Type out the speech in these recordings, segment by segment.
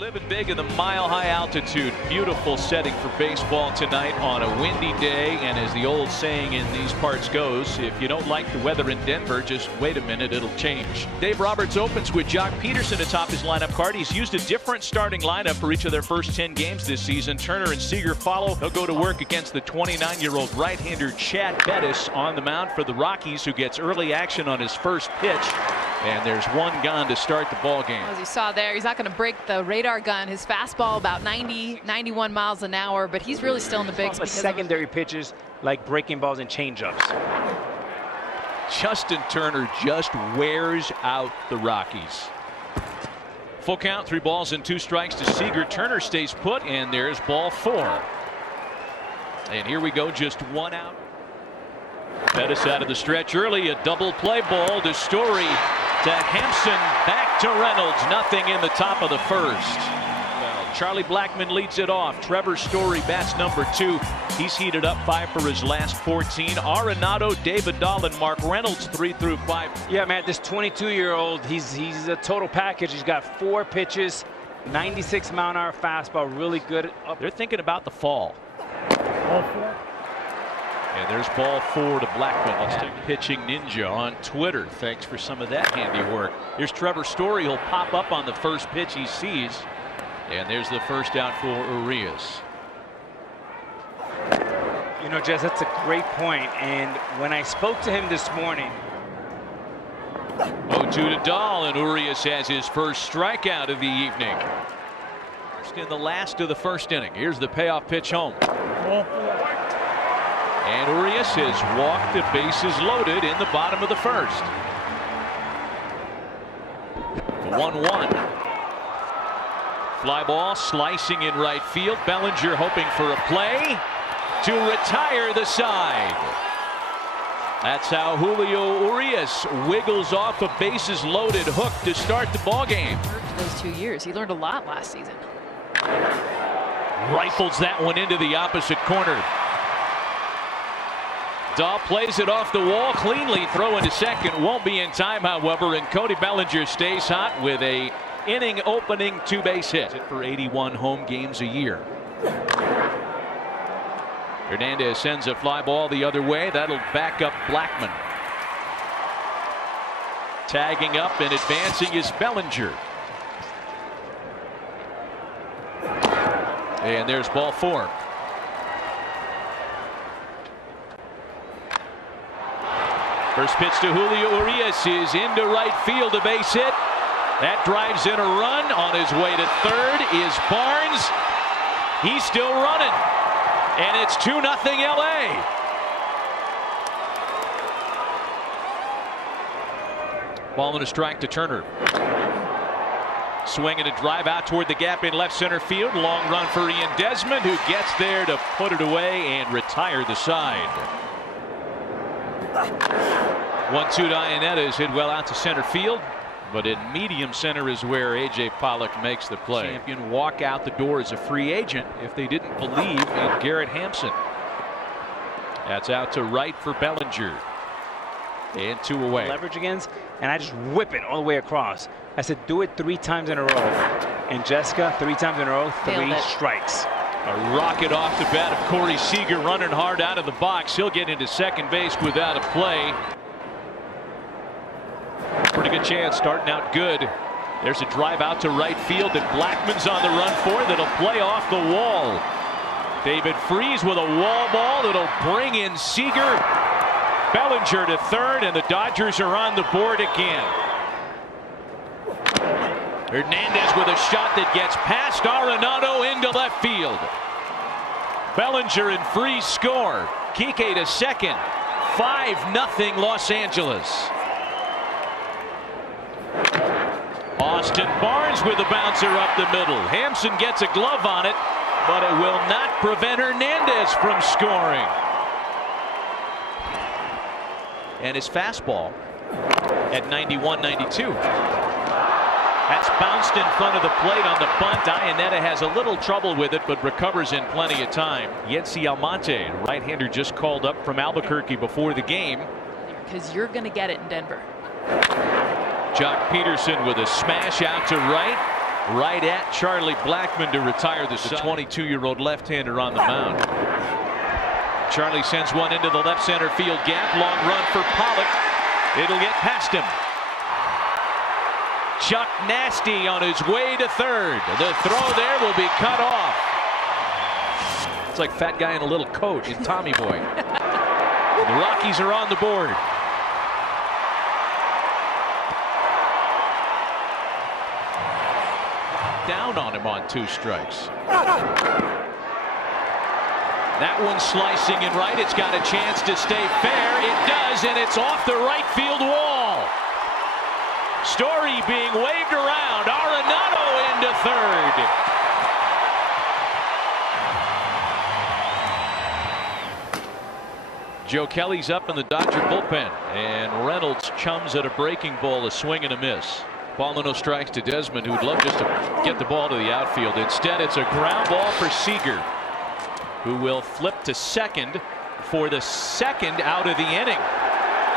Living big in the mile-high altitude. Beautiful setting for baseball tonight on a windy day. And as the old saying in these parts goes, if you don't like the weather in Denver, just wait a minute, it'll change. Dave Roberts opens with Jock Peterson atop his lineup card. He's used a different starting lineup for each of their first 10 games this season. Turner and Seager follow. They'll go to work against the 29-year-old right-hander Chad Bettis on the mound for the Rockies, who gets early action on his first pitch. And there's one gone to start the ball game. As you saw there, he's not going to break the radar gun. His fastball about 90, 91 miles an hour, but he's really still in the bigs. Secondary pitches like breaking balls and changeups. Justin Turner just wears out the Rockies. Full count, 3 balls and 2 strikes to Seager. Turner stays put, and there's ball 4. And here we go, just 1 out. Bettis out of the stretch early, a double play ball to Story. To Hampson, back to Reynolds, nothing in the top of the first. Well, Charlie Blackmon leads it off. Trevor Story bats number 2. He's heated up 5 for his last 14. Arenado, David Dahl, and Mark Reynolds 3 through 5. Yeah, man, this 22-year-old, he's a total package. He's got 4 pitches, 96 mile an hour fastball, really good. They're thinking about the fall. And there's ball 4 to Blackmon. Let's take Pitching Ninja on Twitter. Thanks for some of that handiwork. Here's Trevor Story. He'll pop up on the first pitch he sees. And there's the first out for Urias. You know, Jess, that's a great point. And when I spoke to him this morning. 0-2 to Dahl, and Urias has his first strikeout of the evening. First in the last of the first inning. Here's the payoff pitch home. And Urias has walked the bases loaded in the bottom of the first. 1-1. Fly ball slicing in right field. Bellinger hoping for a play to retire the side. That's how Julio Urias wiggles off a bases loaded hook to start the ball game. Those 2 years, he learned a lot last season. Rifles that one into the opposite corner. Dahl plays it off the wall cleanly, throwing to second. Won't be in time, however, and Cody Bellinger stays hot with a inning opening 2-base hit for 81 home games a year. Hernandez sends a fly ball the other way. That'll back up Blackmon. Tagging up and advancing is Bellinger. And there's ball 4. First pitch to Julio Urias is into right field, a base hit. That drives in a run. On his way to third is Barnes. He's still running. And it's 2-0 LA. Ball and a strike to Turner. Swing and a drive out toward the gap in left center field. Long run for Ian Desmond, who gets there to put it away and retire the side. 1-2 to Ionetta is hit well out to center field, but in medium center is where A.J. Pollock makes the play. Champion walk out the door as a free agent if they didn't believe in Garrett Hampson. That's out to right for Bellinger. And 2 away. Leverage again, and I just whip it all the way across. I said, do it 3 times in a row. And Jessica, 3 times in a row, 3 strikes. A rocket off the bat of Corey Seager, running hard out of the box. He'll get into second base without a play. Pretty good chance, starting out good. There's a drive out to right field that Blackmon's on the run for. That'll play off the wall. David Freese with a wall ball that'll bring in Seager. Bellinger to third, and the Dodgers are on the board again. Hernandez with a shot that gets past Arenado into left field. Bellinger and Freese score. Kike to second. 5-0 Los Angeles. Austin Barnes with a bouncer up the middle. Hampson gets a glove on it, but it will not prevent Hernandez from scoring. And his fastball at 91-92. That's bounced in front of the plate on the bunt. Ionetta has a little trouble with it, but recovers in plenty of time. Yency Almonte, right-hander, just called up from Albuquerque before the game. Because you're going to get it in Denver. Jock Peterson with a smash out to right. right at Charlie Blackmon to retire the 22-year-old left-hander on the mound. Charlie sends one into the left center field gap. Long run for Pollock. It'll get past him. Chuck Nasty on his way to third. The throw there will be cut off. It's like fat guy in a little coat in Tommy Boy. The Rockies are on the board. Down on him on 2 strikes. That one slicing in right. It's got a chance to stay fair. It does, and it's off the right field wall. Story being waved around. Arenado into third. Joe Kelly's up in the Dodger bullpen, and Reynolds chums at a breaking ball, a swing and a miss. Ball and no strikes to Desmond, who'd love just to get the ball to the outfield. Instead, it's a ground ball for Seager, who will flip to second for the second out of the inning.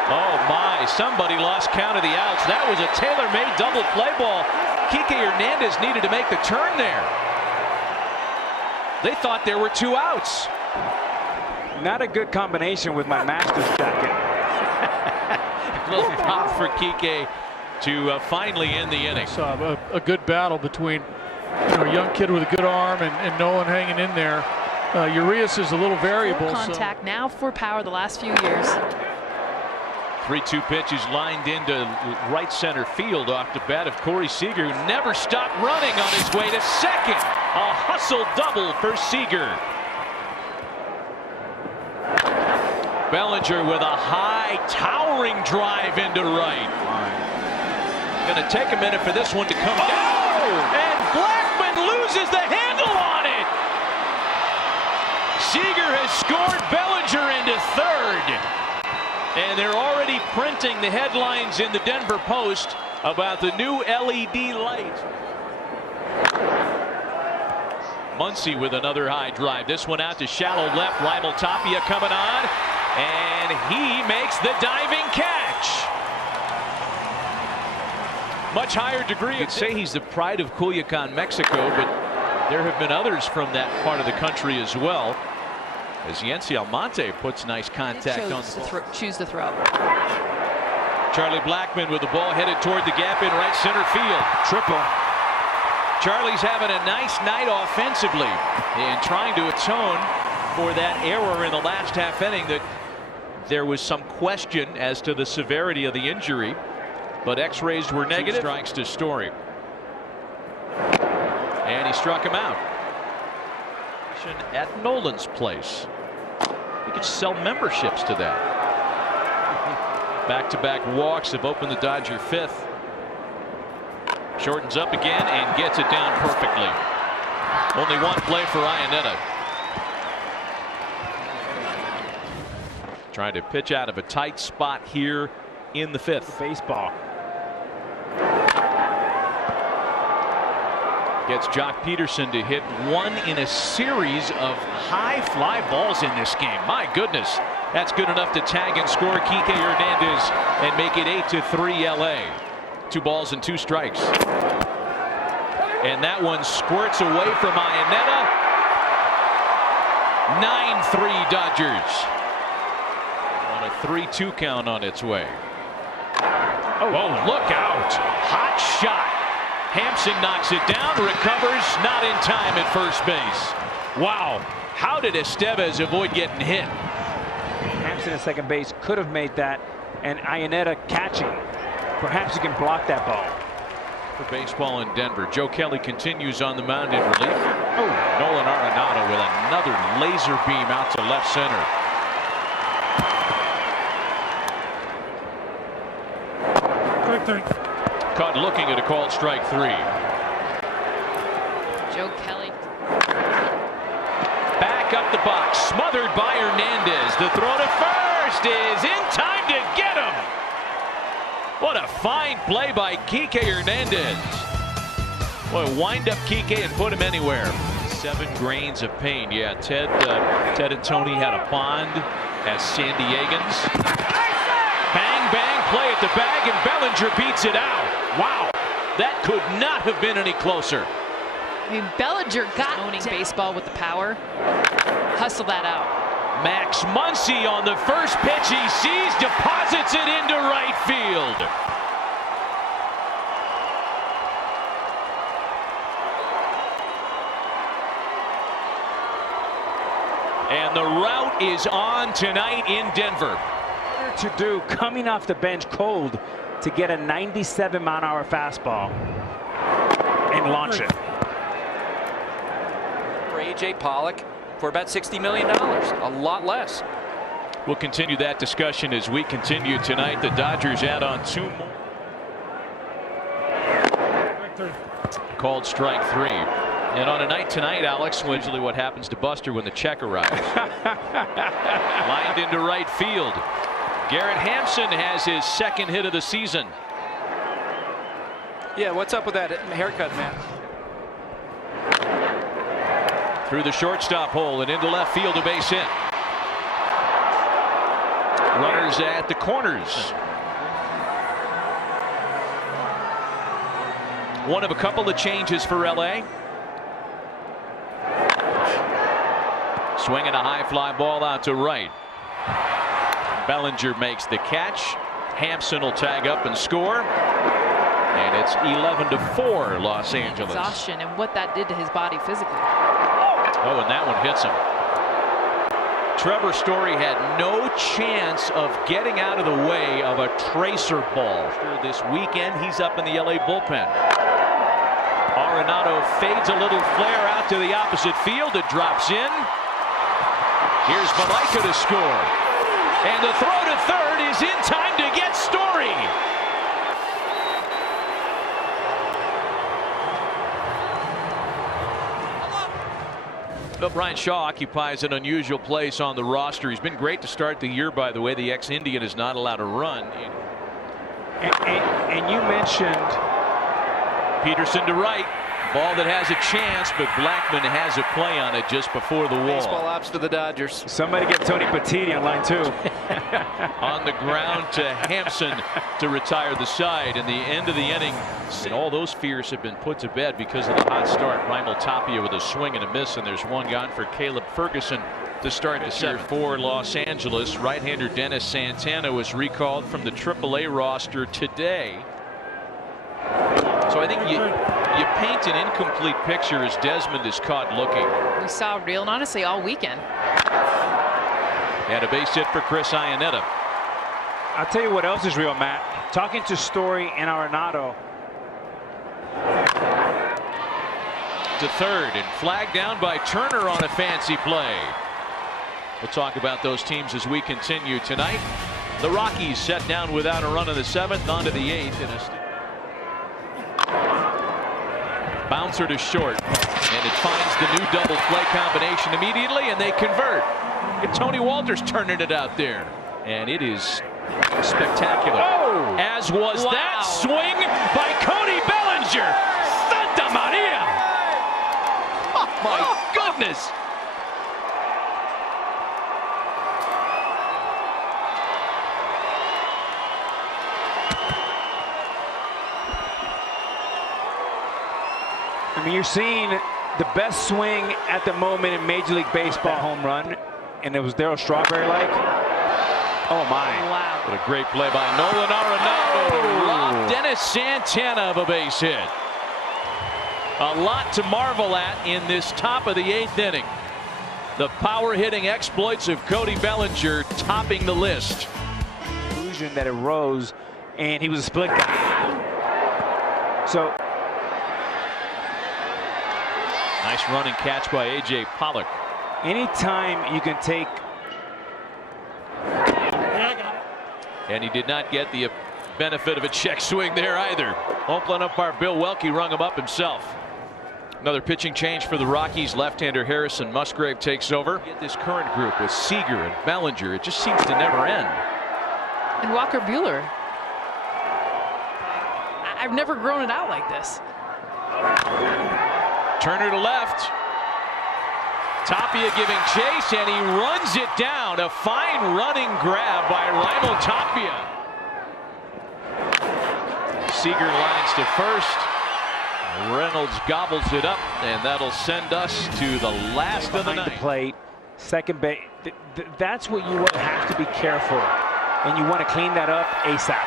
Oh my, somebody lost count of the outs. That was a tailor-made double play ball. Kike Hernandez needed to make the turn there. They thought there were 2 outs. Not a good combination with my Masters jacket. Little pop for Kike to finally end the inning. So a good battle between a young kid with a good arm and Nolan hanging in there. Urias is a little variable. Full contact now for power the last few years. 3-2 pitches lined into right center field off the bat of Corey Seager, who never stopped running on his way to second. A hustle double for Seager. Bellinger with a high towering drive into right. Going to take a minute for this one to come down. And Blackmon loses the handle on it. Seager has scored Bellinger into third. And they're already printing the headlines in the Denver Post about the new LED light. Muncy with another high drive. This one out to shallow left. Raimel Tapia coming on. And he makes the diving catch. Much higher degree. You'd say he's the pride of Culiacan, Mexico, but there have been others from that part of the country as well. As Yency Almonte puts nice contact on the ball. Choose to throw. Charlie Blackmon with the ball headed toward the gap in right center field. Triple. Charlie's having a nice night offensively and trying to atone for that error in the last half inning that there was some question as to the severity of the injury, but x-rays were negative. 2 strikes to Story. And he struck him out. At Nolan's place. You could sell memberships to that. Back-to-back walks have opened the Dodger 5th. Shortens up again and gets it down perfectly. Only one play for Iannetta. Trying to pitch out of a tight spot here in the 5th. Baseball. Gets Jock Peterson to hit one in a series of high fly balls in this game. My goodness, that's good enough to tag and score Kike Hernandez and make it 8-3 LA. 2 balls and 2 strikes. And that one squirts away from Iannetta. 9-3 Dodgers. On a 3-2 count on its way. Oh, look out. Hot shot. Hampson knocks it down, recovers, not in time at first base. Wow, how did Estevez avoid getting hit? Hampson at second base could have made that, and Iannetta catching. Perhaps he can block that ball. For baseball in Denver, Joe Kelly continues on the mound in relief. Oh, Nolan Arenado with another laser beam out to left center. Caught looking at a called strike 3. Joe Kelly. Back up the box, smothered by Hernandez. The throw to first is in time to get him. What a fine play by Kike Hernandez. Boy, wind up Kike and put him anywhere. 7 grains of pain. Yeah, Ted and Tony had a bond as San Diegans. Bang, bang, play at the bag, and Bellinger beats it out. Wow, that could not have been any closer. I mean, Bellinger got owning baseball with the power. Hustle that out. Max Muncy on the first pitch he sees, deposits it into right field. And the route is on tonight in Denver. To do coming off the bench cold to get a 97-mile-an-hour fastball and launch it. For A.J. Pollock for about $60 million, a lot less. We'll continue that discussion as we continue tonight. The Dodgers add on 2 more. Called strike 3. And on a night tonight, Alex, usually what happens to Buster when the check arrives. Lined into right field. Garrett Hampson has his second hit of the season. Yeah, what's up with that haircut, man? Through the shortstop hole and into left field, a base hit. Runners at the corners. One of a couple of changes for LA. Swinging a high fly ball out to right. Bellinger makes the catch. Hampson will tag up and score. And it's 11-4 Los Angeles. Exhaustion and what that did to his body physically. Oh, and that one hits him. Trevor Story had no chance of getting out of the way of a tracer ball. This weekend, he's up in the LA bullpen. Arenado fades a little flare out to the opposite field. It drops in. Here's Malaika to score. And the throw to third is in time to get Story. But Brian Shaw occupies an unusual place on the roster. He's been great to start the year, by the way. The ex-Indian is not allowed to run. And you mentioned Peterson to right. Ball that has a chance, but Blackman has a play on it just before the wall. Baseball ops to the Dodgers. Somebody get Tony Petitti on line 2. On the ground to Hampson to retire the side. In the end of the inning, and all those fears have been put to bed because of the hot start. Raimel Tapia with a swing and a miss, and there's one gone for Caleb Ferguson to start the seventh. For Los Angeles, right-hander Dennis Santana was recalled from the AAA roster today. So I think you paint an incomplete picture as Desmond is caught looking. We saw real, and honestly, all weekend. And a base hit for Chris Iannetta. I'll tell you what else is real, Matt. Talking to Story and Arenado. To third and flagged down by Turner on a fancy play. We'll talk about those teams as we continue tonight. The Rockies set down without a run in the 7th, on to the 8th. In a bouncer to short, and it finds the new double play combination immediately, and they convert. And Tony Walters turning it out there, and it is spectacular. Oh! As was that swing by Cody Bellinger. Santa Maria! Oh my goodness! I mean, you're seeing the best swing at the moment in Major League Baseball home run, and it was Darryl Strawberry-like. Oh, my. Wow. What a great play by Nolan Arenado to rob Dennis Santana of a base hit. A lot to marvel at in this top of the 8th inning. The power-hitting exploits of Cody Bellinger topping the list. Illusion that it rose, and he was a split guy. So... nice running catch by A.J. Pollock. anytime you can take... And he did not get the benefit of a check swing there either. Oakland umpire Bill Welke rung him up himself. Another pitching change for the Rockies. Left-hander Harrison Musgrave takes over. Get this current group with Seager and Bellinger. It just seems to never end. And Walker Buehler. I've never grown it out like this. Turner to left. Tapia giving chase, and he runs it down. A fine running grab by Raimel Tapia. Seager lines to first. Reynolds gobbles it up, and that'll send us to the last of the Behind night. the plate, second base. That's what you have to be careful, and you want to clean that up ASAP.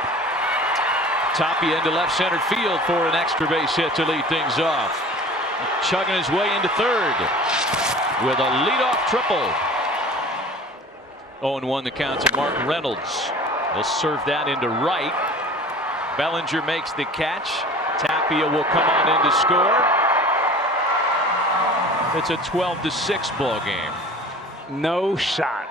Tapia into left center field for an extra base hit to lead things off. Chugging his way into third with a leadoff triple. 0-1 the count to Mark Reynolds. He'll serve that into right. Bellinger makes the catch. Tapia will come on in to score. It's a 12-6 ball game. No shot.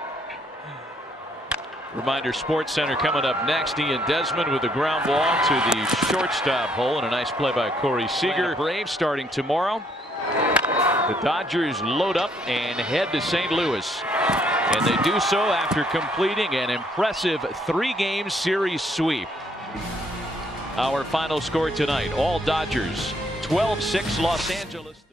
Reminder, Sports Center coming up next. Ian Desmond with the ground ball to the shortstop hole, and a nice play by Corey Seager. Braves starting tomorrow. The Dodgers load up and head to St. Louis, and they do so after completing an impressive 3-game series sweep. Our final score tonight, all Dodgers, 12-6 Los Angeles.